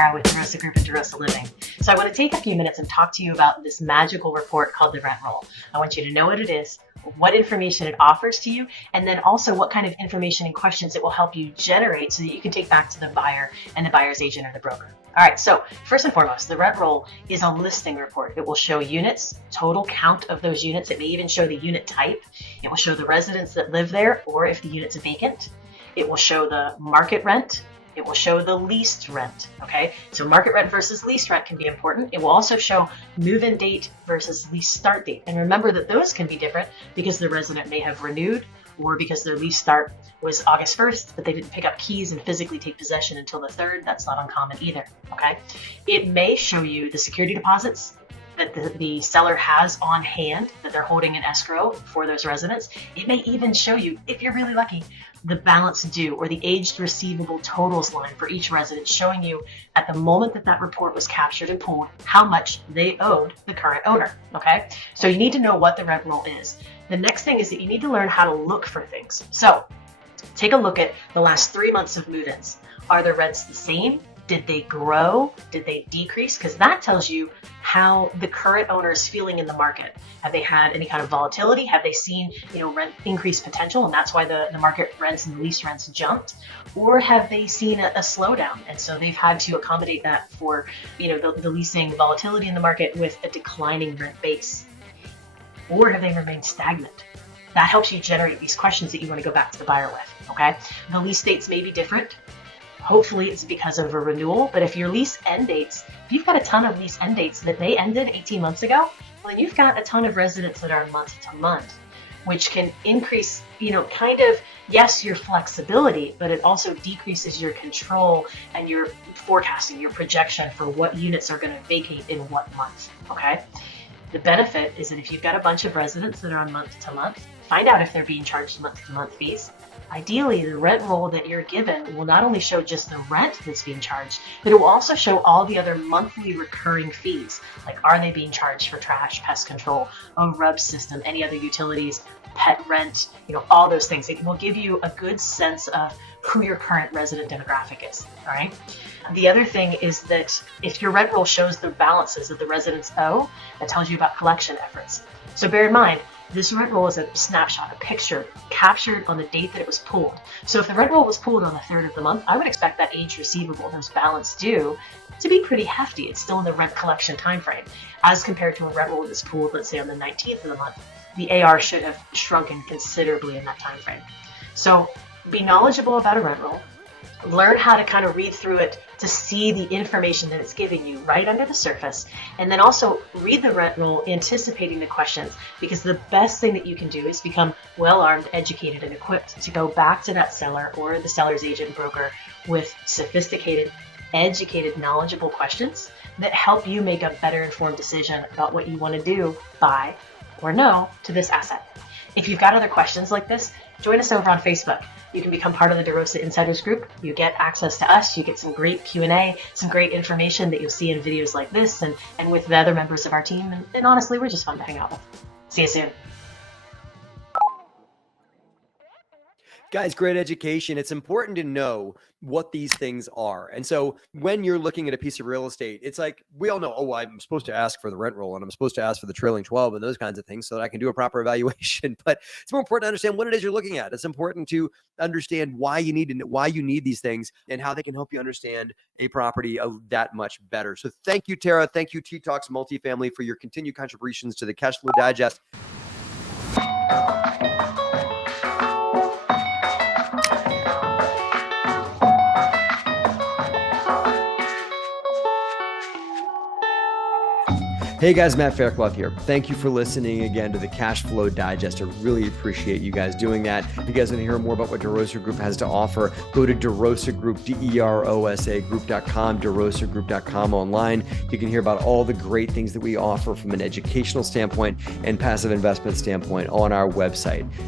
Tara with DeRosa Group and DeRosa Living. So I want to take a few minutes and talk to you about this magical report called the rent roll. I want you to know what it is, what information it offers to you, and then also what kind of information and questions it will help you generate so that you can take back to the buyer and the buyer's agent or the broker. All right, so first and foremost, the rent roll is a listing report. It will show units, total count of those units. It may even show the unit type. It will show the residents that live there or if the unit's vacant. It will show the market rent. It will show the leased rent, okay? So market rent versus leased rent can be important. It will also show move-in date versus lease start date. And remember that those can be different because the resident may have renewed or because their lease start was August 1st, but they didn't pick up keys and physically take possession until the 3rd. That's not uncommon either, okay? It may show you the security deposits that the seller has on hand that they're holding in escrow for those residents. It may even show you, if you're really lucky, the balance due or the aged receivable totals line for each resident, showing you at the moment that that report was captured and pulled how much they owed the current owner, okay? So you need to know what the rent roll is. The next thing is that you need to learn how to look for things. So take a look at the last 3 months of move-ins. Are the rents the same? Did they grow? Did they decrease? Because that tells you how the current owner is feeling in the market. Have they had any kind of volatility? Have they seen, rent increase potential, and that's why the market rents and the lease rents jumped? Or have they seen a slowdown, and so they've had to accommodate that for, the leasing volatility in the market with a declining rent base? Or have they remained stagnant? That helps you generate these questions that you want to go back to the buyer with, okay? The lease dates may be different. Hopefully it's because of a renewal, but if your lease end dates, if you've got a ton of lease end dates that they ended 18 months ago, well, then you've got a ton of residents that are month to month, which can increase, yes, your flexibility, but it also decreases your control and your forecasting, your projection for what units are going to vacate in what month, okay? The benefit is that if you've got a bunch of residents that are on month to month, find out if they're being charged month to month fees. Ideally, the rent roll that you're given will not only show just the rent that's being charged, but it will also show all the other monthly recurring fees. Like, are they being charged for trash, pest control, a RUB system, any other utilities, pet rent, all those things. It will give you a good sense of who your current resident demographic is, all right? The other thing is that if your rent roll shows the balances that the residents owe, that tells you about collection efforts. So bear in mind, this rent roll is a snapshot, a picture captured on the date that it was pulled. So if the rent roll was pulled on the 3rd of the month, I would expect that age receivable, those balance due, to be pretty hefty. It's still in the rent collection timeframe. As compared to a rent roll that's pulled, let's say on the 19th of the month, the AR should have shrunken considerably in that timeframe. So be knowledgeable about a rent roll. Learn how to kind of read through it to see the information that it's giving you right under the surface. And then also read the rent roll anticipating the questions, because the best thing that you can do is become well-armed, educated, and equipped to go back to that seller or the seller's agent broker with sophisticated, educated, knowledgeable questions that help you make a better informed decision about what you want to do, buy or no, to this asset. If you've got other questions like this, join us over on Facebook. You can become part of the DeRosa Insiders group. You get access to us. You get some great Q&A, some great information that you'll see in videos like this and with the other members of our team. And honestly, we're just fun to hang out with. See you soon. Guys, great education. It's important to know what these things are. And so when you're looking at a piece of real estate, it's like, we all know, oh, I'm supposed to ask for the rent roll and I'm supposed to ask for the trailing 12 and those kinds of things so that I can do a proper evaluation. But it's more important to understand what it is you're looking at. It's important to understand why you need these things and how they can help you understand a property that much better. So thank you, Tara. Thank you, T-Talks Multifamily, for your continued contributions to the Cash Flow Digest. Hey guys, Matt Fairclough here. Thank you for listening again to the Cash Flow Digest. I really appreciate you guys doing that. If you guys want to hear more about what DeRosa Group has to offer, go to DeRosaGroup, DeRosa Group.com, DeRosaGroup.com online. You can hear about all the great things that we offer from an educational standpoint and passive investment standpoint on our website.